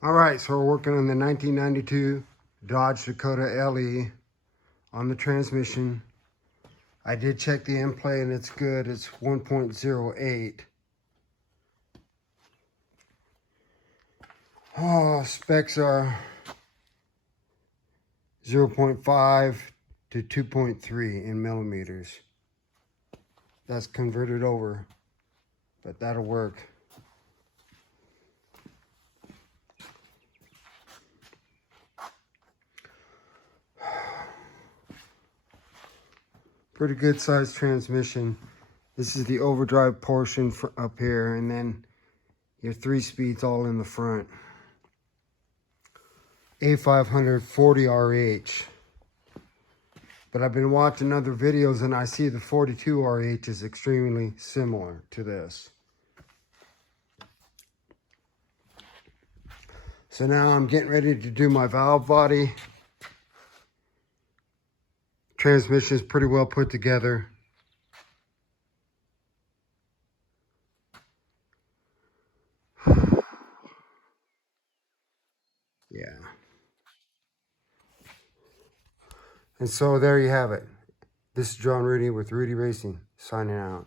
All right, so we're working on the 1992 Dodge Dakota LE on the transmission. I did check the end play and it's good. It's 1.08. Oh, specs are 0.5 to 2.3 in millimeters. That's converted over, but that'll work. Pretty good sized transmission. This is the overdrive portion up here, and then your 3 speeds all in the front. A500 40 RH. But I've been watching other videos and I see the 42 RH is extremely similar to this. So now I'm getting ready to do my valve body. Transmission is pretty well put together. Yeah. And so there you have it. This is John Rudy with Rudy Racing, signing out.